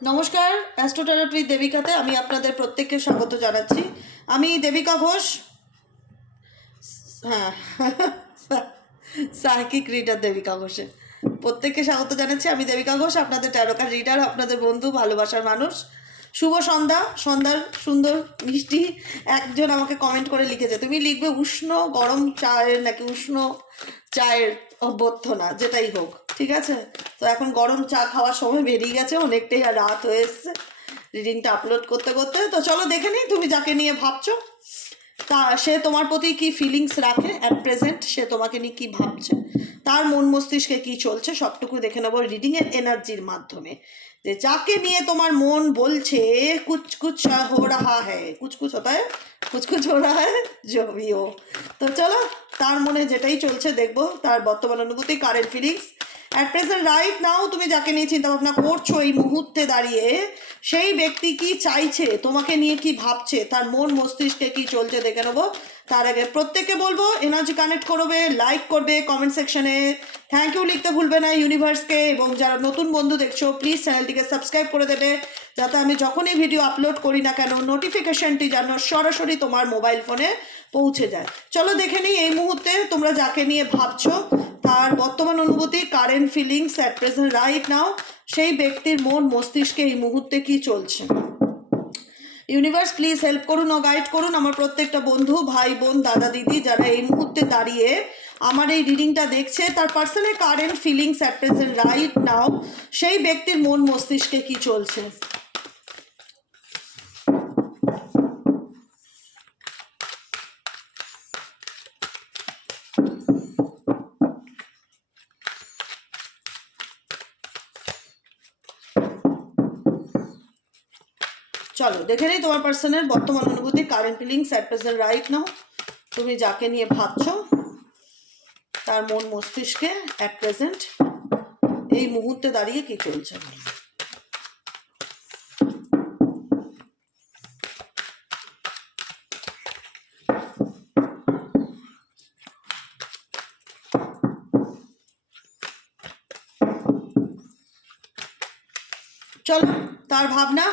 নমস্কার অ্যাস্ট্রোটেরাট্রি দেবিকাতে আমি আপনাদের প্রত্যেককে স্বাগত জানাচ্ছি। আমি দেবিকা ঘোষ হ্যাঁ সাহিক রিডার দেবিকা ঘোষে প্রত্যেককে স্বাগত জানাচ্ছি, আমি দেবিকা ঘোষ, আপনাদের ট্যারোকার রিডার, আপনাদের বন্ধু, ভালোবাসার মানুষ। শুভ সন্ধ্যা, সন্ধ্যার সুন্দর মিষ্টি, একজন আমাকে কমেন্ট করে লিখেছে, তুমি লিখবে উষ্ণ গরম চায়ের নাকি উষ্ণ চায়ের অভ্যর্থনা? যেটাই হোক। ঠিক আছে? তো এখন গরম চা খাওয়ার সময় বেরিয়ে গেছে, অনেকটাই রাত হয়ে এসছে। রিডিংটা আপলোড করতে করতে। তো চলো দেখে নিই তুমি যাকে নিয়ে ভাবছ। তা সে তোমার প্রতি কি ফিলিংস রাখে অ্যাট প্রেজেন্ট সে তোমাকে নিয়ে কী ভাবছে? তার মন মস্তিষ্কে কী চলছে? সবটুকু দেখে নেব রিডিংয়ের এনার্জির মাধ্যমে। যে যাকে নিয়ে তোমার মন বলছে কুচকুচ হো রাহা হ্যাঁ কুচ কুচ হতা হ্যায়? হো রা হ্যায়? তো চলো, তার মনে যেটাই চলছে দেখব। তার বর্তমান অনুভূতি current feelings at present right now তুমি যাকে নিয়ে চিন্তা ভাবনা করছ এই মুহূর্তে দাঁড়িয়ে, সেই ব্যক্তি কি চাইছে? তোমাকে নিয়ে কি ভাবছে? তার মন মস্তিষ্কে কি চলছে দেখে নেব। তার আগে প্রত্যেককে বলব এনার্জি কানেক্ট করবে লাইক করবে কমেন্ট সেকশনে থ্যাংক ইউ লিখতে ভুলবে না ইউনিভার্সকে এবং যারা নতুন বন্ধু দেখছ প্লিজ চ্যানেলটিকে সাবস্ক্রাইব করে দেবে। যাতে আমি যখনই ভিডিও আপলোড করি না কেন নোটিফিকেশনটি যেন সরাসরি তোমার মোবাইল ফোনে পৌঁছে যায়। চলো দেখে নিই এই মুহূর্তে তোমরা যাকে নিয়ে ভাবছ, তার বর্তমান অনুভূতি current feelings at present right now সেই ব্যক্তির মন, মস্তিষ্কে এই মুহূর্তে কি চলছে? ইউনিভার্স প্লিজ হেল্প করুন ও গাইড করুন আমার প্রত্যেকটা বন্ধু, ভাই, বোন, দাদা, দিদি যারা এই মুহূর্তে দাঁড়িয়ে আমার এই রিডিংটা দেখছে, তার personal current feelings at present right now সেই ব্যক্তির মন, মস্তিষ্কে কি চলছে? চলো, দেখে নিই তোমার পার্সনের বর্তমান অনুভূতি current feelings at present right now তুমি যাকে নিয়ে ভাবছ, তার মন মস্তিষ্কে অ্যাট প্রেজেন্ট এই মুহূর্তে দাঁড়িয়ে কি চলছে? চলো, তার ভাবনা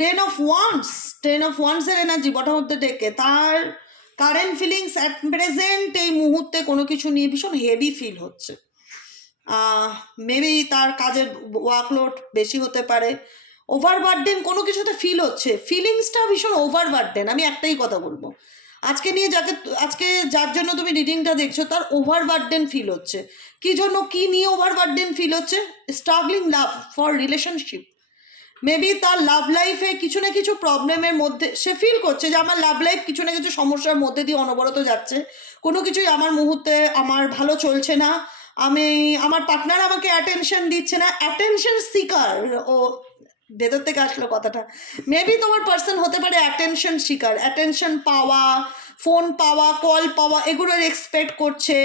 ten of wands ten of ওয়ান্সের energy bottom of the ডেকে তার কারেন্ট ফিলিংস অ্যাট প্রেজেন্ট এই মুহূর্তে কোনো কিছু নিয়ে ভীষণ হেভি ফিল হচ্ছে। মেবি তার কাজের ওয়ার্কলোড বেশি হতে পারে। ওভার বার্ডেন কোনো কিছুতে ফিল হচ্ছে। ফিলিংসটা ভীষণ ওভার বার্ডেন আমি একটাই কথা বলব। আজকে নিয়ে যাকে, আজকে যার জন্য তুমি রিডিংটা দেখছ, তার ওভার বার্ডেন ফিল হচ্ছে। কী জন্য, কী নিয়ে ওভার বার্ডেন ফিল হচ্ছে? Struggling love for relationship maybe তার লাভ লাইফে কিছু না কিছু প্রবলেমের মধ্যে সে ফিল করছে যে আমার লাভ লাইফ কিছু না কিছু সমস্যার মধ্যে দিয়ে অনবরত যাচ্ছে। কোনো কিছুই আমার মুহূর্তে আমার ভালো চলছে না। আমি, আমার পার্টনার আমাকে অ্যাটেনশন দিচ্ছে না। অ্যাটেনশন সিকার ও, ভেতর থেকে আসলো কথাটা। মেবি তোমার পার্সন হতে পারে অ্যাটেনশন শিকার অ্যাটেনশন পাওয়া ফোন পাওয়া কল পাওয়া, এগুলোর এক্সপেক্ট করছে।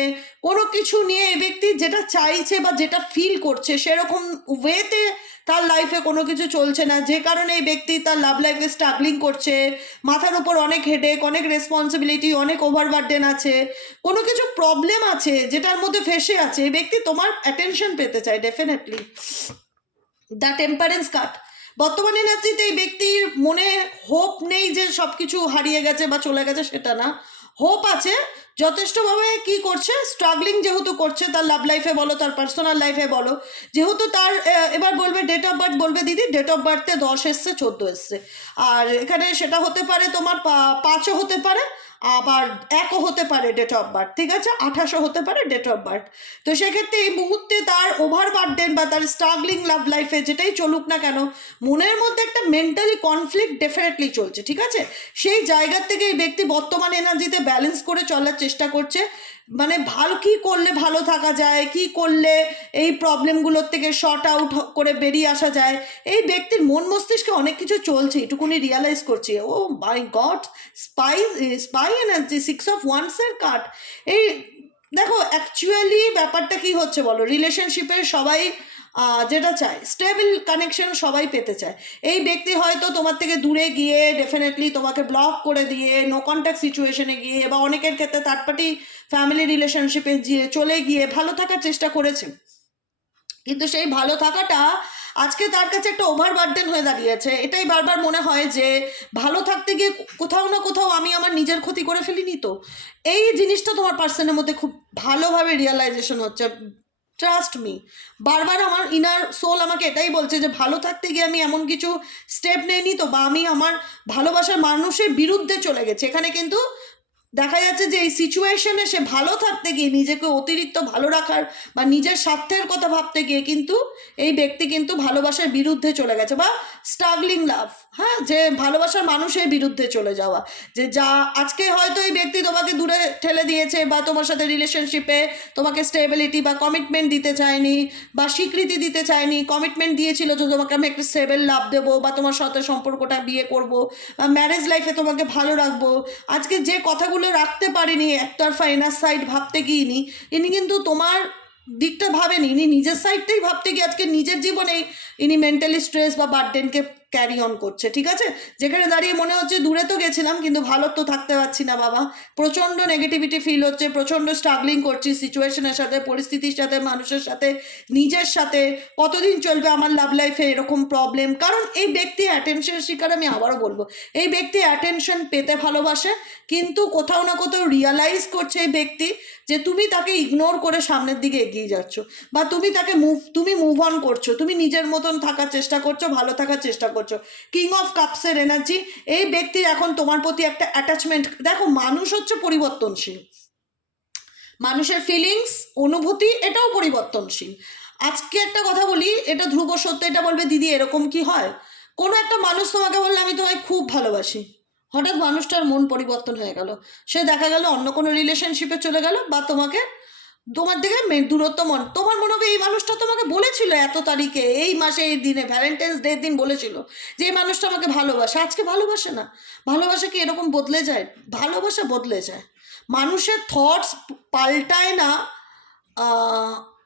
কোনো কিছু নিয়ে এই ব্যক্তি যেটা চাইছে বা যেটা ফিল করছে, সেরকম ওয়েতে তার লাইফে কোনো কিছু চলছে না। যে কারণে এই ব্যক্তি তার লাভ লাইফে স্ট্রাগলিং করছে। মাথার উপর অনেক হেডেক অনেক রেসপন্সিবিলিটি অনেক ওভারবার্ডেন আছে। কোনো কিছু প্রবলেম আছে যেটার মধ্যে ফেসে আছে, এই ব্যক্তি তোমার অ্যাটেনশন পেতে চায় ডেফিনেটলি দ্য টেম্পারেন্স কাট বর্তমান এনার্জিতে এই ব্যক্তির মনে হোপ নেই যে সব কিছু হারিয়ে গেছে বা চলে গেছে সেটা না। হোপ আছে, যথেষ্টভাবে কি করছে? স্ট্রাগলিং যেহেতু করছে, তার লাভ লাইফে বলো, তার পার্সোনাল লাইফে বলো, যেহেতু তার এবার বলবে ডেট অফ বার্থ বলবে দিদি ডেট অফ বার্থে দশ এসছে, চোদ্দ এসছে। আর এখানে সেটা হতে পারে তোমার পাঁচও হতে পারে আবার একও হতে পারে ডেট অফ বার্থ ঠিক আছে? আঠাশও হতে পারে ডেট অফ বার্থ তো সেক্ষেত্রে এই মুহূর্তে তার ওভার বার্ডেন বা তার স্ট্রাগলিং লাভ লাইফে যেটাই চলুক না কেন, মনের মধ্যে একটা মেন্টালি কনফ্লিক্ট ডেফিনেটলি চলছে, ঠিক আছে? সেই জায়গার থেকে এই ব্যক্তি বর্তমান এনার্জিতে ব্যালেন্স করে চলার চেষ্টা করছে। মানে ভালো, কি করলে ভালো থাকা যায়? কি করলে এই প্রবলেমগুলোর থেকে শর্ট আউট করে বেরিয়ে আসা যায়? এই ব্যক্তির মন মস্তিষ্কে অনেক কিছু চলছে, এটুকুনি রিয়ালাইজ করছি। ও my God spy spy energy six of ওয়ান্সের cut এই, দেখো অ্যাকচুয়ালি ব্যাপারটা কি হচ্ছে বলো? রিলেশনশিপে সবাই যেটা চায় স্টেবল কানেকশন সবাই পেতে চায়। এই ব্যক্তি হয়তো তোমার থেকে দূরে গিয়ে ডেফিনেটলি তোমাকে ব্লক করে দিয়ে নো কন্ট্যাক্ট সিচুয়েশনে গিয়ে বা অনেকের ক্ষেত্রে থার্ড পার্টি ফ্যামিলি রিলেশনশিপে গিয়ে চলে গিয়ে ভালো থাকার চেষ্টা করেছে। কিন্তু সেই ভালো থাকাটা আজকে তার কাছে একটা ওভার বার্ডেন হয়ে দাঁড়িয়েছে। এটাই বারবার মনে হয় যে ভালো থাকতে গিয়ে কোথাও না কোথাও আমি আমার নিজের ক্ষতি করে ফেলিনি তো? এই জিনিসটা তোমার পার্সনের মধ্যে খুব ভালোভাবে রিয়েলাইজেশন হচ্ছে। ট্রাস্ট মি বারবার আমার ইনার সোল আমাকে এটাই বলছে যে, ভালো থাকতে গিয়ে আমি এমন কিছু স্টেপ নেইনি তো বা আমি আমার ভালোবাসার মানুষের বিরুদ্ধে চলে গেছি। এখানে কিন্তু দেখা যাচ্ছে যে এই সিচুয়েশনে সে ভালো থাকতে গিয়ে নিজেকে অতিরিক্ত ভালো রাখার বা নিজের স্বার্থের কথা ভাবতে গিয়ে কিন্তু এই ব্যক্তি কিন্তু ভালোবাসার বিরুদ্ধে চলে গেছে বা স্ট্রাগলিং লাভ হ্যাঁ? যে ভালোবাসার মানুষের বিরুদ্ধে চলে যাওয়া। যে যা, আজকে হয়তো এই ব্যক্তি তোমাকে দূরে ঠেলে দিয়েছে বা তোমার সাথে রিলেশনশিপে তোমাকে স্টেবিলিটি বা কমিটমেন্ট দিতে চায়নি বা স্বীকৃতি দিতে চায়নি কমিটমেন্ট দিয়েছিল যে তোমাকে আমি একটা স্টেবল লাভ দেবো বা তোমার সাথে সম্পর্কটা বিয়ে করব, বা ম্যারেজ লাইফে তোমাকে ভালো রাখব। আজকে যে কথাগুলো রাখতে পারেনি, একতরফা এনার সাইড ভাবতে গিয়েনি। ইনি কিন্তু তোমার দিকটা ভাবেনি, ইনি নিজের সাইডটাই ভাবতে গিয়ে আজকে নিজের জীবনে ইনি মেন্টালি স্ট্রেস বা বার্ডেনকে ক্যারি অন করছে, ঠিক আছে? যেখানে দাঁড়িয়ে মনে হচ্ছে দূরে তো গেছিলাম, কিন্তু ভালো তো থাকতে পারছি না, বাবা। প্রচণ্ড নেগেটিভিটি ফিল হচ্ছে, প্রচণ্ড স্ট্রাগলিং করছি সিচুয়েশনের সাথে, পরিস্থিতির সাথে, মানুষের সাথে, নিজের সাথে। কতদিন চলবে আমার লাভ লাইফে এরকম প্রবলেম কারণ এই ব্যক্তি অ্যাটেনশন শিকার আমি আবারও বলব। এই ব্যক্তি অ্যাটেনশন পেতে ভালোবাসে, কিন্তু কোথাও না কোথাও রিয়ালাইজ করছে এই ব্যক্তি। যে তুমি তাকে ইগনোর করে সামনের দিকে এগিয়ে যাচ্ছ বা তুমি তাকে মুভ তুমি মুভ অন করছ, তুমি নিজের মতন থাকার চেষ্টা করছ, ভালো থাকার চেষ্টা করছ। কিং অফ কাপসের এনার্জি এই ব্যক্তির এখন তোমার প্রতি একটা অ্যাটাচমেন্ট দেখো মানুষ হচ্ছে পরিবর্তনশীল। মানুষের ফিলিংস অনুভূতি, এটাও পরিবর্তনশীল। আজকে একটা কথা বলি, এটা ধ্রুব সত্য, এটা বলবে, দিদি, এরকম কি হয়? কোনো একটা মানুষ তোমাকে বললে, আমি তোমায় খুব ভালোবাসি। হঠাৎ মানুষটার মন পরিবর্তন হয়ে গেল। সে দেখা গেল অন্য কোনো রিলেশনশিপে চলে গেল বা তোমাকে, তোমার দিকে দূরত্ব মন। তোমার মনে হবে এই মানুষটা তোমাকে বলেছিল এত তারিখে, এই মাসে, এই দিনে ভ্যালেন্টাইন্স ডে দিন বলেছিল যে এই মানুষটা আমাকে ভালোবাসে। আজকে ভালোবাসে না। ভালোবাসা কি এরকম বদলে যায়? ভালোবাসা বদলে যায়। মানুষের থটস পাল্টায় না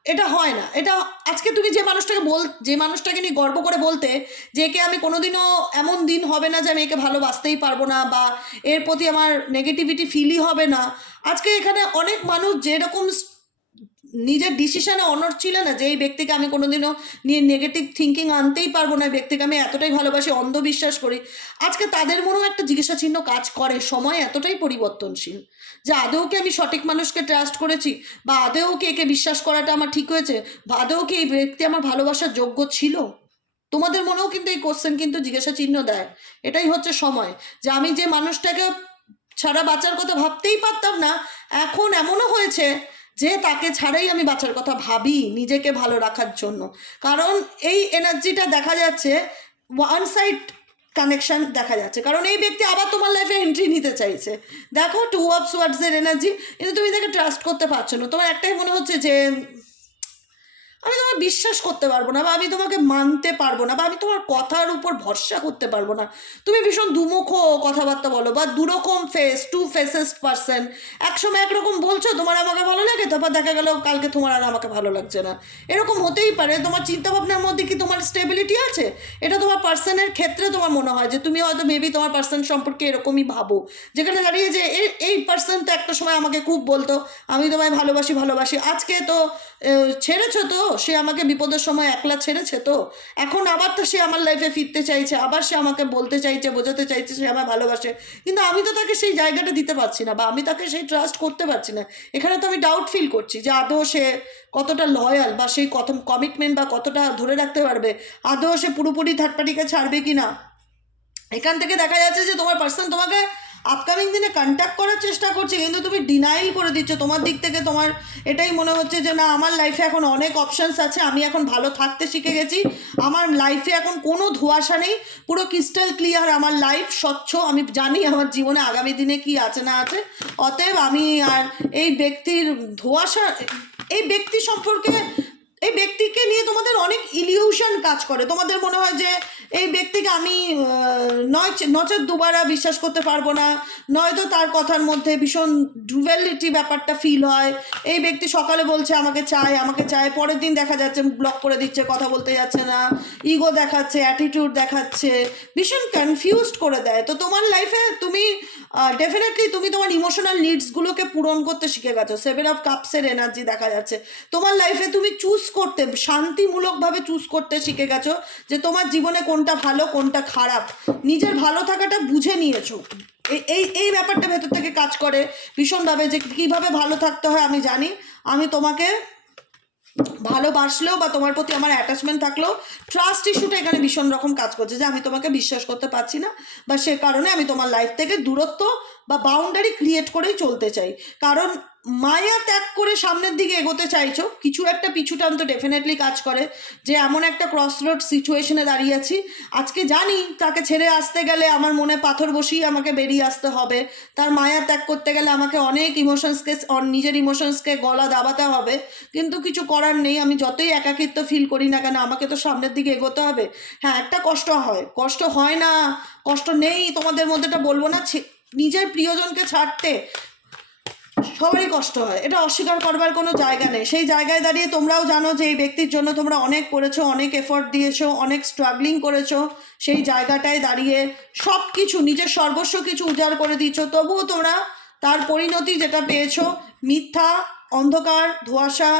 এটা হয় না। এটা আজকে তুমি যে মানুষটাকে বল, যে মানুষটাকে নিয়ে গর্ব করে বলতে, যে একে আমি কোনোদিনও এমন দিন হবে না যে আমি একে ভালোবাসতেই পারব না বা এর প্রতি আমার নেগেটিভিটি ফিলই হবে না। আজকে এখানে অনেক মানুষ যেরকম নিজের ডিসিশনে অনর ছিল না যে এই ব্যক্তিকে আমি কোনোদিনও নিয়ে নেগেটিভ থিঙ্কিং আনতেই পারব না ব্যক্তিকে আমি এতটাই ভালোবাসি, অন্ধবিশ্বাস করি। আজকে তাদের মনেও একটা জিজ্ঞাসা চিহ্ন কাজ করে, সময় এতটাই পরিবর্তনশীল যে আদৌ কি আমি সঠিক মানুষকে ট্রাস্ট করেছি বা আদৌ কি একে বিশ্বাস করাটা আমার ঠিক হয়েছে বা আদৌ কি এই ব্যক্তি আমার ভালোবাসার যোগ্য ছিল? তোমাদের মনেও কিন্তু এই কোশ্চেন কিন্তু জিজ্ঞাসা চিহ্ন দেয়। এটাই হচ্ছে সময় যে আমি যে মানুষটাকে ছাড়া বাঁচার কথা ভাবতেই পারতাম না, এখন এমনও হয়েছে যে তাকে ছাড়াই আমি বাঁচার কথা ভাবি নিজেকে ভালো রাখার জন্য। কারণ এই এনার্জিটা দেখা যাচ্ছে ওয়ান সাইড কানেকশন দেখা যাচ্ছে। কারণ এই ব্যক্তি আবার তোমার লাইফে এন্ট্রি নিতে চাইছে। দেখো টু অফ সোয়ার্ডসের এনার্জি কিন্তু তুমি তাকে ট্রাস্ট করতে পারছ না। তোমার একটাই মনে হচ্ছে যে আমি তোমার বিশ্বাস করতে পারব না বা আমি তোমাকে মানতে পারব না বা আমি তোমার কথার উপর ভরসা করতে পারব না। তুমি ভীষণ দুমুখ কথাবার্তা বলো বা দুরকম ফেস টু ফেসেস পার্সন একসময় একরকম বলছো, তোমার আমাকে ভালো লাগে, তারপর দেখা গেল কালকে তোমার আর আমাকে ভালো লাগছে না। এরকম হতেই পারে, তোমার চিন্তাভাবনার মধ্যে কি তোমার স্টেবিলিটি আছে? এটা তোমার পার্সনের ক্ষেত্রে তোমার মনে হয় যে তুমি হয়তো মেবি তোমার পার্সন সম্পর্কে এরকমই ভাবো। যেখানে দাঁড়িয়ে যে এই পার্সন তো একটা সময় আমাকে খুব বলতো, আমি তোমায় ভালোবাসি ভালোবাসি। আজকে তো ছেড়েছো তো সে আমাকে বিপদের সময় একলা ছেড়েছে তো? এখন আবার তো সে আমার লাইফে ফিরতে চাইছে, আবার সে আমাকে বলতে চাইছে, বোঝাতে চাইছে, সে আমায় ভালোবাসে। কিন্তু আমি তো তাকে সেই জায়গাটা দিতে পারছি না বা আমি তাকে সেই ট্রাস্ট করতে পারছি না। এখানে তো আমি ডাউট ফিল করছি যে আদৌ সে কতটা লয়াল বা সেই কত কমিটমেন্ট বা কতটা ধরে রাখতে পারবে? আদৌ সে পুরোপুরি থার্ড পার্টিকে ছাড়বে কি না এখান থেকে দেখা যাচ্ছে যে তোমার পার্সন তোমাকে আপকামিং দিনে কন্ট্যাক্ট করার চেষ্টা করছে, কিন্তু তুমি ডিনাইল করে দিচ্ছ। তোমার দিক থেকে তোমার এটাই মনে হচ্ছে যে, না, আমার লাইফে এখন অনেক অপশানস আছে, আমি এখন ভালো থাকতে শিখে গেছি। আমার লাইফে এখন কোনো ধোঁয়াশা নেই, পুরো ক্রিস্টাল ক্লিয়ার আমার লাইফ স্বচ্ছ। আমি জানি আমার জীবনে আগামী দিনে কি আছে না আছে। অতএব আমি আর এই ব্যক্তির ধোঁয়াশা, এই ব্যক্তি সম্পর্কে, এই ব্যক্তিকে নিয়ে তোমাদের অনেক ইলিউশন কাজ করে। তোমাদের মনে হয় যে এই ব্যক্তিকে আমি নয় নচেত দুবারা বিশ্বাস করতে পারব না। নয়তো তার কথার মধ্যে ভীষণ ডুভেলিটি ব্যাপারটা ফিল হয়। এই ব্যক্তি সকালে বলছে, আমাকে চায় আমাকে চায়। পরের দিন দেখা যাচ্ছে ব্লক করে দিচ্ছে, কথা বলতে যাচ্ছে না। ইগো দেখাচ্ছে অ্যাটিটিউড দেখাচ্ছে, ভীষণ কনফিউজড করে দেয়। তো তোমার লাইফে তুমি ডেফিনেটলি তুমি তোমার ইমোশনাল নিডসগুলোকে পূরণ করতে শিখে গেছো। সেভেন অফ কাপসের এনার্জি দেখা যাচ্ছে। তোমার লাইফে তুমি চুজ করতে, শান্তিমূলকভাবে চুজ করতে শিখে গেছো যে তোমার জীবনে কোনটা ভালো, কোনটা খারাপ। নিজের ভালো থাকাটা বুঝে নিয়েছো। এই এই ব্যাপারটা ভেতর থেকে কাজ করে ভীষণভাবে যে কীভাবে ভালো থাকতে হয় আমি জানি। আমি তোমাকে ভালোবাসলেও বা তোমার প্রতি আমার অ্যাটাচমেন্ট থাকলেও ট্রাস্ট ইস্যুটা এখানে ভীষণ রকম কাজ করছে যে আমি তোমাকে বিশ্বাস করতে পারছি না বা সে কারণে আমি তোমার লাইফ থেকে দূরত্ব বা বাউন্ডারি ক্রিয়েট করেই চলতে চাই। কারণ মায়া ত্যাগ করে সামনের দিকে এগোতে চাইছো, কিছু একটা পিছু টান তো ডেফিনেটলি কাজ করে যে এমন একটা ক্রস রোড সিচুয়েশনে দাঁড়িয়ে আছি। আজকে জানি তাকে ছেড়ে আসতে গেলে আমার মনে পাথর বসিয়ে আমাকে বেরিয়ে আসতে হবে। তার মায়া ত্যাগ করতে গেলে আমাকে অনেক ইমোশনসকে নিজের ইমোশনসকে গলা দাবাতে হবে। কিন্তু কিছু করার নেই, আমি যতই একাকিত্ব ফিল করি না কেন, আমাকে তো সামনের দিকে এগোতে হবে। হ্যাঁ একটা কষ্ট হয়। কষ্ট হয় না, কষ্ট নেই তোমাদের মধ্যে, এটা বলব না নিজের প্রিয়জনকে ছাড়তে সবারই কষ্ট হয়। এটা অস্বীকার করবার কোনো জায়গা নেই। সেই জায়গায় দাঁড়িয়ে তোমরাও জানো যে এই ব্যক্তির জন্য তোমরা অনেক করেছ, অনেক এফোর্ট দিয়েছ, অনেক স্ট্রাগলিং করেছ। সেই জায়গাটায় দাঁড়িয়ে সব কিছু নিজের সর্বস্ব কিছু উজাড় করে দিয়েছ। তবুও তোমরা তার পরিণতি যেটা পেয়েছ, মিথ্যা, অন্ধকার, ধোঁয়াশা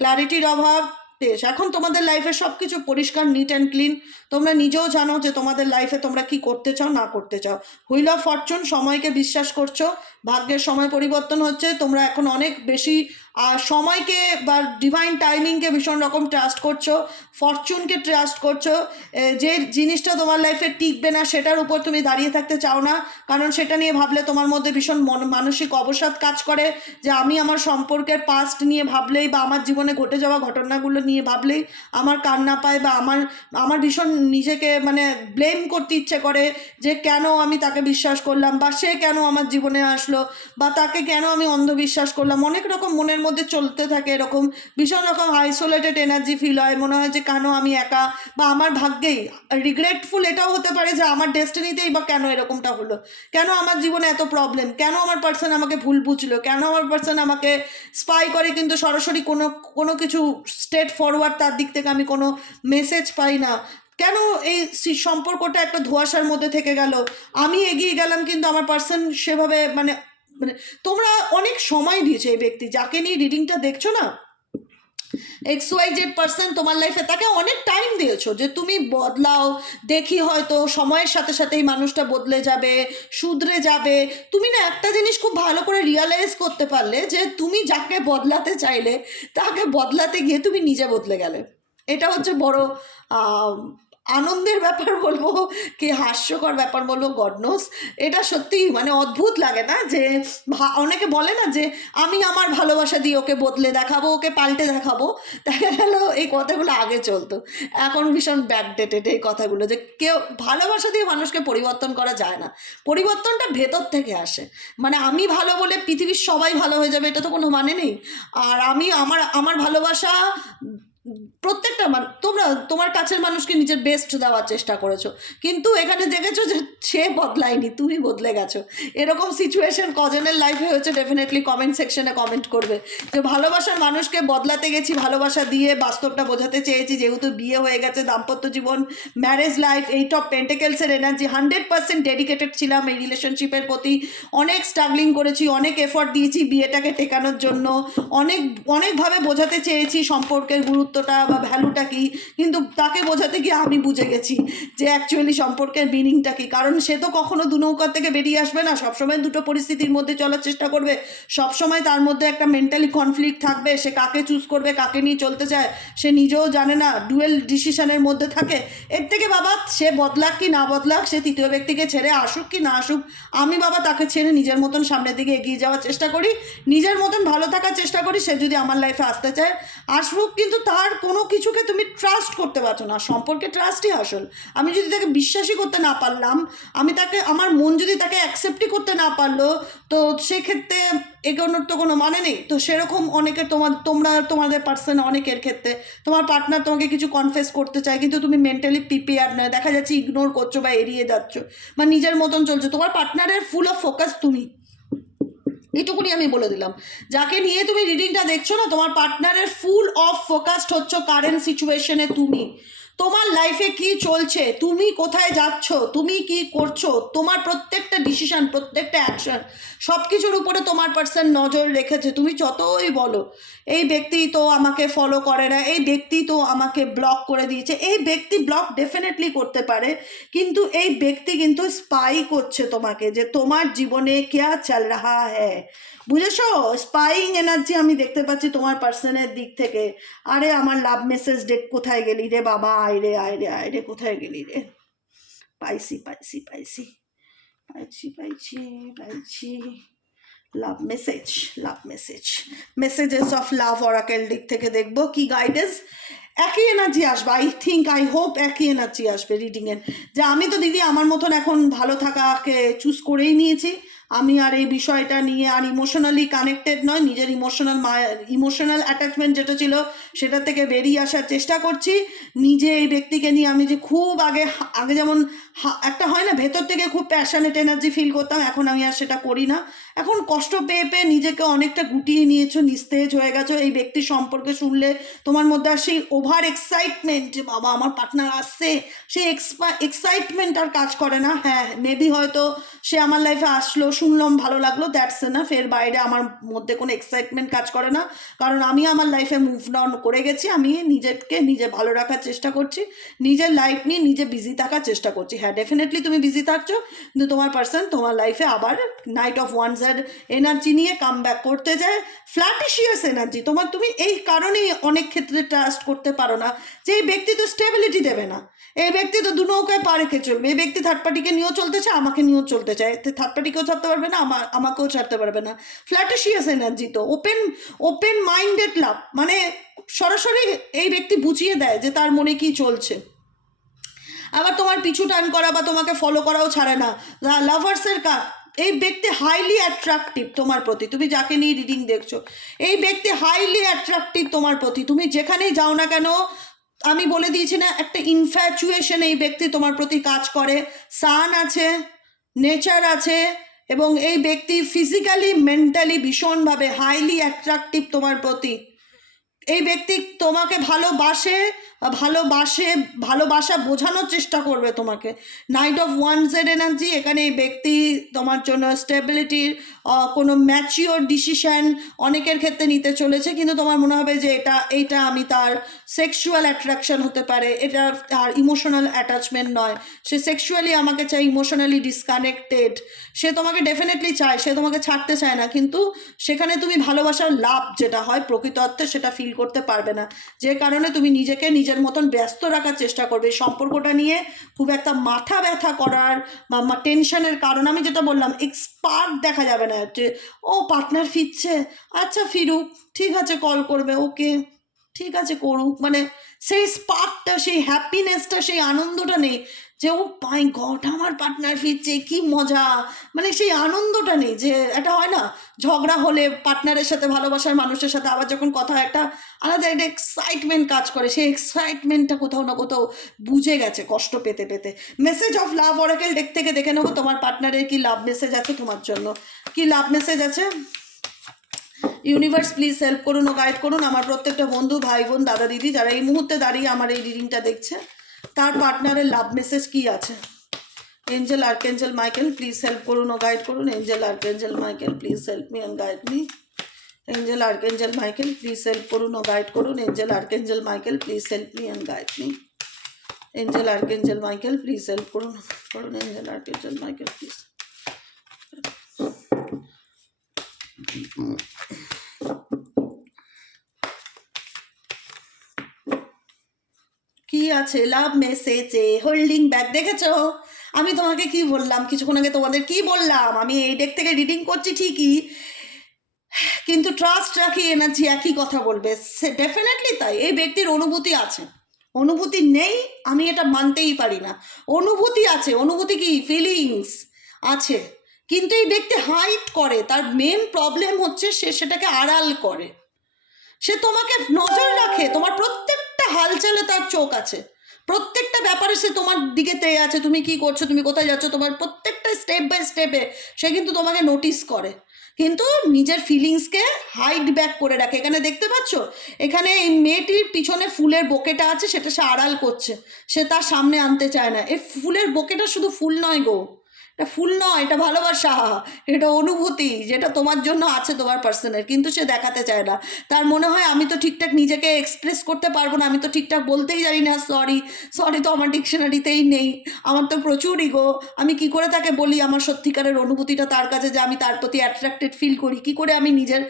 ক্ল্যারিটির অভাব পেয়েছ এখন তোমাদের লাইফে সব কিছু পরিষ্কার নিট অ্যান্ড ক্লিন তোমরা নিজেও জানো যে তোমাদের লাইফে তোমরা কি করতে চাও, না করতে চাও। হুইল অফ ফরচুন সময়কে বিশ্বাস করছ, ভাগ্যের সময় পরিবর্তন হচ্ছে, তোমরা এখন অনেক বেশি সময়কে বা ডিভাইন টাইমিংকে ভীষণ রকম ট্রাস্ট করছ ফরচুনকে ট্রাস্ট করছ যে জিনিসটা তোমার লাইফে টিকবে না, সেটার উপর তুমি দাঁড়িয়ে থাকতে চাও না, কারণ সেটা নিয়ে ভাবলে তোমার মধ্যে ভীষণ মন, মানসিক অবসাদ কাজ করে, যে আমি আমার সম্পর্কের পাস্ট নিয়ে ভাবলেই বা আমার জীবনে ঘটে যাওয়া ঘটনাগুলো নিয়ে ভাবলেই, আমার কান্না পায় বা আমার আমার ভীষণ নিজেকে মানে ব্লেম করতে ইচ্ছে করে যে কেন আমি তাকে বিশ্বাস করলাম বা সে কেন আমার জীবনে আসলো বা তাকে কেন আমি অন্ধবিশ্বাস করলাম। অনেক রকম মনের মধ্যে চলতে থাকে এরকম। ভীষণ রকম আইসোলেটেড এনার্জি ফিল হয়। মনে হয় যে কেন আমি একা? বা আমার ভাগ্যেই রিগ্রেটফুল এটাও হতে পারে যে আমার ডেস্টিনিতেই বা কেন এরকমটা হলো? কেন আমার জীবনে এত প্রবলেম কেন আমার পার্সন আমাকে ভুল বুঝলো? কেন আমার পার্সন আমাকে স্পাই করে? কিন্তু সরাসরি কোনো কোনো কিছু স্টেট ফরওয়ার্ড তার দিক থেকে আমি কোনো মেসেজ পাই না। কেন এই সম্পর্কটা একটা ধোঁয়াশার মধ্যে থেকে গেল? আমি এগিয়ে গেলাম কিন্তু আমার পার্সন সেভাবে মানে মানে তোমরা অনেক সময় দিয়েছ এই ব্যক্তি, যাকে নিয়ে রিডিংটা দেখছ না? এক্স ওয়াই জেড পার্সন তোমার লাইফে তাকে অনেক টাইম দিয়েছ যে তুমি বদলাও, দেখি হয়তো সময়ের সাথে সাথে এই মানুষটা বদলে যাবে, শুধরে যাবে। তুমি না একটা জিনিস খুব ভালো করে রিয়ালাইজ করতে পারলে যে তুমি যাকে বদলাতে চাইলে, তাকে বদলাতে গিয়ে তুমি নিজে বদলে গেলে। এটা হচ্ছে বড় আনন্দের ব্যাপার বলব, কি হাস্যকর ব্যাপার বলব গডনোস এটা সত্যি মানে অদ্ভুত লাগে না যে অনেকে বলে না যে, আমি আমার ভালোবাসা দিয়ে ওকে বদলে দেখাবো, ওকে পাল্টে দেখাবো। দেখা গেল এই কথাগুলো আগে চলতো। এখন ভীষণ ব্যাকডেটেড এই কথাগুলো যে, কেউ, ভালোবাসা দিয়ে মানুষকে পরিবর্তন করা যায় না। পরিবর্তনটা ভেতর থেকে আসে। মানে আমি ভালো বলে পৃথিবীর সবাই ভালো হয়ে যাবে, এটা তো কোনো মানে নেই। আর আমি আমার আমার ভালোবাসা প্রত্যেকটা মান, তোমরা, তোমার কাছের মানুষকে নিজের বেস্ট দেওয়ার চেষ্টা করেছ। কিন্তু এখানে দেখেছ যে সে বদলায়নি, তুমি বদলে গেছো। এরকম সিচুয়েশন কজনের লাইফে হয়েছে ডেফিনেটলি কমেন্ট সেকশনে কমেন্ট করবে। যে ভালোবাসার মানুষকে বদলাতে গেছি, ভালোবাসা দিয়ে বাস্তবটা বোঝাতে চেয়েছি, যেহেতু বিয়ে হয়ে গেছে, দাম্পত্য জীবন ম্যারেজ লাইফ এইট অফ পেন্টেকেলসের এনার্জি হান্ড্রেড পার্সেন্ট ডেডিকেটেড ছিলাম এই রিলেশনশিপের প্রতি। অনেক স্ট্রাগলিং করেছি, অনেক এফর্ট দিয়েছি বিয়েটাকে টেকানোর জন্য। অনেক, অনেকভাবে বোঝাতে চেয়েছি সম্পর্কের গুরুত্বটা বা ভ্যালুটা কি? কিন্তু তাকে বোঝাতে গিয়ে আমি বুঝে গেছি যে অ্যাকচুয়ালি সম্পর্কের মিনিংটা কি। কারণ সে তো কখনো দু নৌকা থেকে বেরিয়ে আসবে না। সবসময় দুটো পরিস্থিতির মধ্যে চলার চেষ্টা করবে। সবসময় তার মধ্যে একটা মেন্টালি কনফ্লিক্ট থাকবে। সে কাকে চুজ করবে, কাকে নিয়ে চলতে চায়, সে নিজেও জানে না। ডুয়েল ডিসিশনের মধ্যে থাকে। এর থেকে বাবা, সে বদলাক কি না বদলাক, সে তৃতীয় ব্যক্তিকে ছেড়ে আসুক কি না আসুক, আমি বাবা তাকে ছেড়ে নিজের মতন সামনের দিকে এগিয়ে যাওয়ার চেষ্টা করি। নিজের মতন ভালো থাকার চেষ্টা করি। সে যদি আমার লাইফে আসতে চায়, আসুক। কিন্তু তার কোনো কিছুকে তুমি ট্রাস্ট করতে পারছ না। সম্পর্কে ট্রাস্টই আসল। আমি যদি তাকে বিশ্বাসই করতে না পারলাম, আমি তাকে, আমার মন যদি তাকে অ্যাকসেপ্টই করতে না পারল, তো সেক্ষেত্রে এগোনোর তো কোনো মানে নেই। তো সেরকম অনেকের তোমার, তোমরা তোমাদের পার্সন অনেকের ক্ষেত্রে, তোমার পার্টনার তোমাকে কিছু কনফেস করতে চায়, কিন্তু তুমি মেন্টালি প্রিপেয়ার নয়। দেখা যাচ্ছে ইগনোর করছ বা এড়িয়ে যাচ্ছ বা নিজের মতন চলছো। তোমার পার্টনারের ফুল অফ ফোকাস তুমি। এইটুকুনি আমি বলে দিলাম। যাকে নিয়ে তুমি রিডিংটা দেখছ না, তোমার পার্টনারের ফুল অফ ফোকাসড হচ্ছে কারেন্ট সিচুয়েশনে তুমি। তোমার লাইফে কি চলছে? তুমি কোথায় যাচ্ছ? তুমি কি করছ? তোমার প্রত্যেকটা ডিসিশন প্রত্যেকটা অ্যাকশন সব কিছুর উপরে তোমার পার্সন নজর রেখেছে। তুমি যতই বলো, এই ব্যক্তি তো আমাকে ফলো করে না, এই ব্যক্তি তো আমাকে ব্লক করে দিয়েছে। এই ব্যক্তি ব্লক ডেফিনেটলি করতে পারে, কিন্তু এই ব্যক্তি কিন্তু স্পাই করছে তোমাকে যে তোমার জীবনে কেয়া চল রাহা হ্যায়। বুঝেছ? স্পাইং এনার্জি আমি দেখতে পাচ্ছি তোমার পার্সনের দিক থেকে। আরে, আমার লাভ মেসেজ ডেট কোথায় গেলি রে বাবা? আয় রে আয় রে আয় রে, কোথায় গেলি রে? পাইছি পাইছি পাইছি। পাইছি পাইছি পাইছি। Love message love message messages of love oracle দিক থেকে দেখব। কি গাইডেন্স একই এনার্জি আসবে। আই থিঙ্ক আই হোপ একই এনার্জি আসবে রিডিংয়ের যে আমি তো দিদি আমার মতন এখন ভালো থাকাকে চুজ করেই নিয়েছি। আমি আর এই বিষয়টা নিয়ে আর ইমোশনালি কানেক্টেড নয়, নিজের ইমোশনাল ইমোশনাল অ্যাটাচমেন্ট যেটা ছিল সেটা থেকে বেরিয়ে আসার চেষ্টা করছি। নিজে এই ব্যক্তিকে নিয়ে আমি যে খুব আগে আগে যেমন একটা হয় না, ভেতর থেকে খুব প্যাশানেট এনার্জি ফিল করতাম, এখন আমি আর সেটা করি না। এখন কষ্ট পেয়ে পেয়ে নিজেকে অনেকটা গুটিয়ে নিয়েছো, নিস্তেজ হয়ে গেছো। এই ব্যক্তি সম্পর্কে শুনলে তোমার মধ্যে আর সেই ওভার এক্সাইটমেন্ট যে, বাবা, আমার পার্টনার আসছে। সেই এক্সাইটমেন্ট আর কাজ করে না। হ্যাঁ মেবি হয়তো সে আমার লাইফে আসলো, শুনলাম, ভালো লাগল দ্যাটস না ফের বাইরে আমার মধ্যে কোনো এক্সাইটমেন্ট কাজ করে না। কারণ আমি আমার লাইফে মুভ ডাউন করে গেছি। আমি নিজেকে নিজে ভালো রাখার চেষ্টা করছি। নিজের লাইফ নিয়ে নিজে বিজি থাকার চেষ্টা করছি। হ্যাঁ ডেফিনেটলি তুমি বিজি থাকছো, কিন্তু তোমার পার্সন তোমার লাইফে আবার নাইট অফ ওয়ান্সের এনার্জি নিয়ে কাম ব্যাক করতে যায় ফ্ল্যাটিশিয়াস এনার্জি তোমার, তুমি এই কারণেই অনেক ক্ষেত্রে ট্রাস্ট করতে পারো না যে এই ব্যক্তি তো স্টেবিলিটি দেবে না। এই ব্যক্তি তো দু নৌকায় পা রেখে চলবে। এই ব্যক্তি থার্ড পার্টিকে নিয়েও চলতে চায়, আমাকে নিয়েও চলতে চায়। থার্ড পার্টিকেও ছাড়তে পারবে না, আমার, আমাকেও ছাড়তে পারবে না। ফ্ল্যাটিশিয়াস এনার্জি তো ওপেন ওপেন মাইন্ডেড লাভ মানে সরাসরি এই ব্যক্তি বুঝিয়ে দেয় যে তার মনে কি চলছে। আবার তোমার পিছু টান করা বা তোমাকে ফলো করাও ছাড়ে না। লাভার্সের কাজ। এই ব্যক্তি হাইলি অ্যাট্রাকটিভ তোমার প্রতি। তুমি যাকে নিয়ে রিডিং দেখছ, এই ব্যক্তি হাইলি অ্যাট্রাকটিভ তোমার প্রতি। তুমি যেখানেই যাও না কেন, আমি বলে দিয়েছি না, একটা ইনফ্যাচুয়েশন এই ব্যক্তি তোমার প্রতি কাজ করে। সান আছে নেচার আছে, এবং এই ব্যক্তি ফিজিক্যালি মেন্টালি ভীষণভাবে হাইলি অ্যাট্রাকটিভ তোমার প্রতি। এই ব্যক্তি তোমাকে ভালোবাসে ভালোবাসে, ভালোবাসা বোঝানোর চেষ্টা করবে তোমাকে। নাইট অফ ওয়ান্সের এনার্জি এখানে এই ব্যক্তি তোমার জন্য স্টেবিলিটির কোনো ম্যাচিওর ডিসিশন অনেকের ক্ষেত্রে নিতে চলেছে, কিন্তু তোমার মনে হবে যে এটা, এইটা আমি তার সেক্সুয়াল অ্যাট্রাকশন হতে পারে, এটা আর ইমোশনাল অ্যাটাচমেন্ট নয়। সে সেক্সুয়ালি আমাকে চাই ইমোশনালি ডিসকানেক্টেড সে তোমাকে ডেফিনেটলি চায়, সে তোমাকে ছাড়তে চায় না, কিন্তু সেখানে তুমি ভালোবাসার লাভ যেটা হয় প্রকৃত অর্থে সেটা ফিল করতে পারবে না। যে কারণে তুমি নিজেকে নিজের মতন ব্যস্ত রাখার চেষ্টা করবে। সম্পর্কটা নিয়ে খুব একটা মাথা ব্যথা করার বা টেনশনের কারণ, আমি যেটা বললাম এক্সপার্ট দেখা যাবে না। যে, ও পার্টনার ফিরছে? আচ্ছা ফিরুক, ঠিক আছে কল করবে, ওকে, ঠিক আছে, করুক। মানে সেই স্পার্কটা সেই হ্যাপিনেসটা সেই আনন্দটা নেই। যে ও পাই গড আমার পার্টনার ফিরছে, কি মজা! মানে সেই আনন্দটা নেই যে, এটা হয় না, ঝগড়া হলে পার্টনারের সাথে, ভালোবাসার মানুষের সাথে আবার যখন কথা একটা আলাদা একটা এক্সাইটমেন্ট কাজ করে। সেই এক্সাইটমেন্টটা কোথাও না কোথাও বুঝে গেছে কষ্ট পেতে পেতে। Message of love oracle deck থেকে দেখে নেব, তোমার পার্টনারের কি লাভ মেসেজ আছে তোমার জন্য। কি লাভ মেসেজ আছে? ইউনিভার্স প্লিজ হেল্প করুন ও গাইড করুন। আমার প্রত্যেকটা বন্ধু, ভাই, বোন, দাদা, দিদি, যারা এই মুহূর্তে দাঁড়িয়ে আমার এই রিডিংটা দেখছে। তার পার্টনারের লাভ মেসেজ কি আছে? Angel archangel Michael please help করুন, ও গাইড করুন। Angel archangel Michael please help me and guide me angel archangel Michael please help করুন, ও গাইড করুন। Angel archangel Michael please help me and guide me angel archangel Michael please help করুন করুন angel archangel Michael please কি আছে? লাভ মেসেজে holding back দেখেছ? আমি তোমাকে কি বললাম? কিছুক্ষণ আগে তোমাদের কি বললাম? আমি এই ডেক থেকে রিডিং করছি ঠিকই। কিন্তু ট্রাস্ট রাখি এনার্জি একই কথা বলবে। সে ডেফিনেটলি তাই। এই ব্যক্তির অনুভূতি আছে। অনুভূতি নেই, আমি এটা মানতেই পারি না। অনুভূতি আছে, অনুভূতি কি? ফিলিংস আছে। কিন্তু এই ব্যক্তি হাইট করে, তার মেন প্রবলেম হচ্ছে সে সেটাকে আড়াল করে। সে তোমাকে নজর রাখে, তোমার প্রত্যেকটা হালচালে তার চোখ আছে। প্রত্যেকটা ব্যাপারে সে তোমার দিকে তেয়ে আছে, তুমি কি করছ, তুমি কোথায় যাচ্ছ, তোমার প্রত্যেকটা স্টেপ বাই স্টেপে সে কিন্তু তোমাকে নোটিস করে। কিন্তু নিজের ফিলিংসকে হাইড ব্যাক করে রাখে। এখানে দেখতে পাচ্ছ? এখানে এই মেয়েটির পিছনে ফুলের বোকেটা আছে, সেটা সে আড়াল করছে। সে তার সামনে আনতে চায় না। এই ফুলের বোকেটা শুধু ফুল নয় গো। এটা ফুল নয়, এটা ভালোবাসা। এটা অনুভূতি, যেটা তোমার জন্য আছে তোমার পার্সনের কিন্তু সে দেখাতে চায় না। তার মনে হয় আমি তো ঠিকঠাক নিজেকে এক্সপ্রেস করতে পারব না, আমি তো ঠিকঠাক বলতেই জানি না সরি সরি তো আমার ডিকশনারিতেই নেই। আমার তো প্রচুর ইগো আমি কি করে তাকে বলি আমার সত্যিকারের অনুভূতিটা তার কাছে যে আমি তার প্রতি অ্যাট্রাক্টেড ফিল করি? কি করে আমি নিজের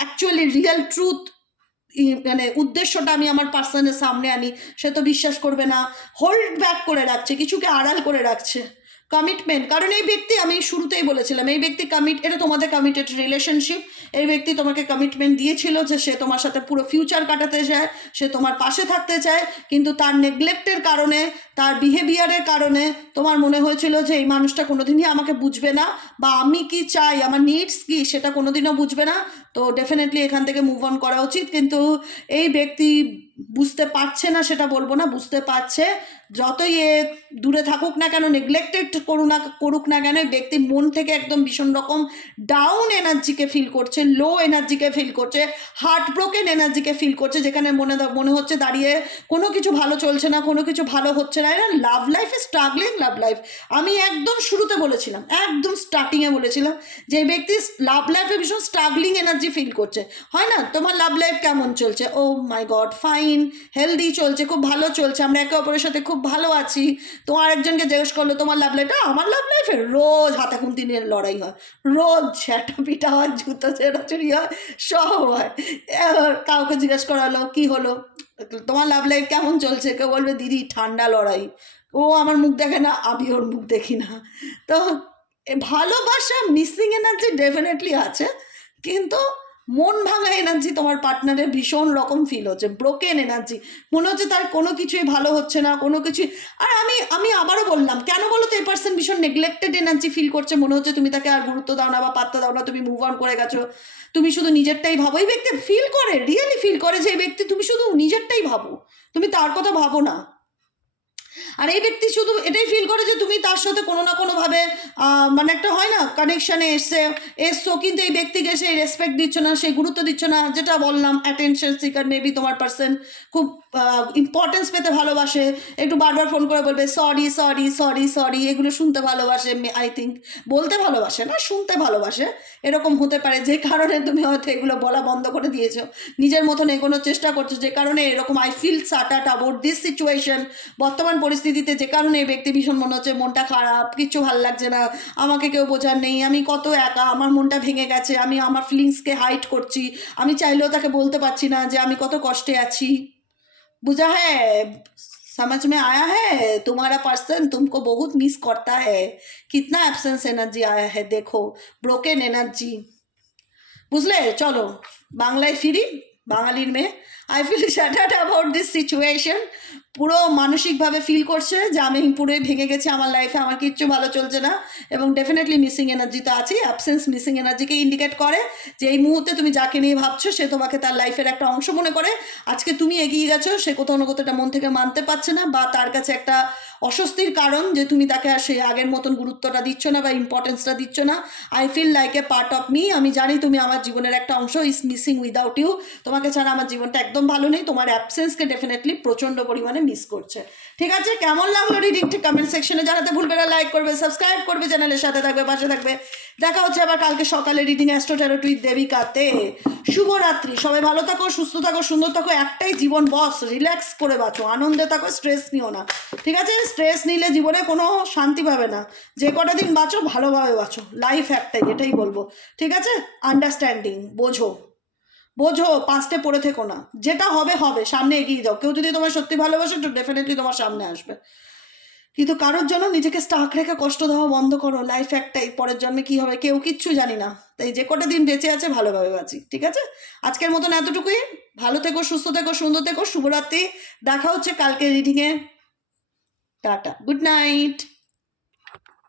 অ্যাকচুয়ালি রিয়েল ট্রুথ মানে উদ্দেশ্যটা আমি আমার পার্সনের সামনে আনি? সে তো বিশ্বাস করবে না। হোল্ড ব্যাক করে রাখছে, কিছুকে আড়াল করে রাখছে। কমিটমেন্ট কারণ এই ব্যক্তি আমি শুরুতেই বলেছিলাম, এই ব্যক্তি কমিট এটা তোমাদের কমিটেড রিলেশনশিপ এই ব্যক্তি তোমাকে কমিটমেন্ট দিয়েছিল যে সে তোমার সাথে পুরো ফিউচার কাটাতে চায় সে তোমার পাশে থাকতে চায়, কিন্তু তার নেগলেক্টের কারণে, তার বিহেভিয়ারের কারণে তোমার মনে হয়েছিল যে এই মানুষটা কোনোদিনই আমাকে বুঝবে না, বা আমি কি চাই, আমার নিডস কি, সেটা কোনোদিনও বুঝবে না, তো ডেফিনেটলি এখান থেকে মুভ অন করা উচিত, কিন্তু এই ব্যক্তি বুঝতে পারছে না, সেটা বলব না, বুঝতে পারছে যতই এ দূরে থাকুক না কেন নেগলেক্টেড করুক না করুক না কেন ব্যক্তি মন থেকে একদম ভীষণ রকম ডাউন এনার্জিকে ফিল করছে লো এনার্জিকে ফিল করছে হার্ট ব্রোকেন এনার্জিকে ফিল করছে, যেখানে মনে মনে হচ্ছে দাঁড়িয়ে কোনো কিছু ভালো চলছে না, কোনো কিছু ভালো হচ্ছে না, এরা love life struggling love life আমি একদম শুরুতে বলেছিলাম, একদম স্টার্টিংয়ে বলেছিলাম যে ব্যক্তি লাভ লাইফে ভীষণ স্ট্রাগলিং এনার্জি ফিল করছে। হয় না? তোমার লাভ লাইফ কেমন চলছে? Oh my god fine healthy চলছে, খুব ভালো চলছে, আমরা একে অপরের সাথে খুব ভালো আছি। তোমার একজনকে জিজ্ঞেস করল, তোমার লাভ লাইফটা আমার লাভ লাইফে রোজ হাতাখুন্তি নিয়ে লড়াই হয়। রোজ ঝ্যাটা পিটা হয়, জুতো ছেঁড়াচুরি হয়, সব হয়। এবার কাউকে জিজ্ঞেস করালো, কি হলো? তোমার লাভ লাইফ কেমন চলছে? কেউ বলবে, দিদি, ঠান্ডা লড়াই। ও আমার মুখ দেখে না, আমি ওর মুখ দেখি না। তো ভালোবাসা মিসিং এনার্জি ডেফিনেটলি আছে, কিন্তু মন ভাঙা এনার্জি তোমার পার্টনারের ভীষণ রকম ফিল হচ্ছে ব্রোকেন এনার্জি মনে হচ্ছে তার কোনো কিছুই ভালো হচ্ছে না, কোনো কিছুই। আর আমি আমি আবারও বললাম, কেন বলো তো এই পার্সন ভীষণ নেগলেক্টেড এনার্জি ফিল করছে? মনে হচ্ছে তুমি তাকে আর গুরুত্ব দাও না বা পাত্তা দাও না, তুমি মুভ অন করে গেছো। তুমি শুধু নিজেরটাই ভাবো। এই ব্যক্তি ফিল করে রিয়েলি ফিল করে যে এই ব্যক্তি তুমি শুধু নিজেরটাই ভাবো। তুমি তার কথা ভাবো না। আর এই ব্যক্তি শুধু এটাই ফিল করে যে তুমি তার সাথে কোনো না কোনোভাবে মানে একটা হয় না কানেকশানে এসছে, এসছো, কিন্তু এই ব্যক্তিকে সেই রেসপেক্ট দিচ্ছ না সেই গুরুত্ব দিচ্ছ না, যেটা বললাম অ্যাটেনশন সিকার মেবি তোমার পার্সন খুব ইম্পর্টেন্স পেতে ভালোবাসে, একটু বারবার ফোন করে বলবে সরি সরি সরি সরি এগুলো শুনতে ভালোবাসে আই থিঙ্ক বলতে ভালোবাসে না, শুনতে ভালোবাসে, এরকম হতে পারে, যে কারণে তুমি হয়তো এগুলো বলা বন্ধ করে দিয়েছ। নিজের মতন এগোনোর চেষ্টা করছ, যে কারণে এরকম I feel shattered about this situation বর্তমান পরিস্থিতিতে যে কারণে এই ব্যক্তি ভীষণ মনে হচ্ছে মনটা খারাপ কিচ্ছু ভাল লাগছে না আমাকে কেউ বোঝার নেই আমি কত একা আমার মনটা ভেঙে গেছে আমি আমার ফিলিংসকে হাইড করছি আমি চাইলেও তাকে বলতে পারছি না যে আমি কত কষ্টে আছি बुझा है समझ में आया है तुम्हारा पर्सन तुमको बहुत मिस करता है कितना एब्सेंस एनर्जी आया है देखो ब्रोकन एनर्जी বুঝলে চলো বাংলায় ফিরি বাঙালির মেয়ে I feel shattered about this situation পুরো মানসিকভাবে ফিল করছে যে আমি পুরোই ভেঙে গেছি আমার লাইফে আমার কিচ্ছু ভালো চলছে না এবং ডেফিনেটলি মিসিং এনার্জি তো আছেই অ্যাবসেন্স মিসিং এনার্জিকে ইন্ডিকেট করে যে এই মুহূর্তে তুমি যাকে নিয়ে ভাবছ, সে তোমাকে তার লাইফের একটা অংশ মনে করে। আজকে তুমি এগিয়ে গেছো, সে কোথাও না কোথাও মন থেকে মানতে পারছে না বা তার কাছে একটা অস্বস্তির কারণ যে তুমি তাকে আর সেই আগের মতন গুরুত্বটা দিচ্ছ না বা ইম্পর্টেন্সটা দিচ্ছ না। I feel like a part of me আমি জানি তুমি আমার জীবনের একটা অংশ ইজ মিসিং উইদাউট ইউ তোমাকে ছাড়া আমার জীবনটা একদম ভালো নেই। তোমার অ্যাবসেন্সকে ডেফিনেটলি প্রচণ্ড পরিমাণে মিস করছে। ঠিক আছে? কেমন লাগল রিডিংটি কমেন্ট সেকশনে জানাতে ভুলবে না লাইক করবে সাবস্ক্রাইব করবে চ্যানেলের সাথে থাকবে, পাশে থাকবে। দেখা হচ্ছে আবার কালকে সকালে রিডিং অ্যাস্ট্রো ট্যারো টুইট দেবিকাতে। শুভরাত্রি, সবাই ভালো থাকো, সুস্থ থাকো, সুন্দর থাকো, একটাই জীবন বস রিল্যাক্স করে বাঁচো, আনন্দে থাকো স্ট্রেস নিও না। ঠিক আছে? স্ট্রেস নিলে জীবনে কোনো শান্তি পাবে না। যে কটা দিন বাঁচো, ভালোভাবে বাঁচো। লাইফ একটাই, এটাই বলব। ঠিক আছে? আন্ডারস্ট্যান্ডিং বোঝো। বোঝো পাঁচটে পড়ে থেকো না। যেটা হবে হবে, সামনে এগিয়ে যাও। কেউ যদি তোমার সত্যি ভালোবাসে, তো ডেফিনেটলি তোমার সামনে আসবে। কিন্তু কারোর জন্য নিজেকে স্টাক রেখে কষ্ট দেওয়া বন্ধ করো। লাইফ একটাই, পরের জন্মে কি হবে কেউ কিচ্ছু জানি না। তাই যে কটা দিন বেঁচে আছে, ভালোভাবে বাঁচি, ঠিক আছে? আজকের মতন এতটুকুই। ভালো থেকো, সুস্থ থেকো, সুন্দর থেকো। শুভরাত্রি। দেখা হচ্ছে কালকে রিডিংয়ে টাটা। Good night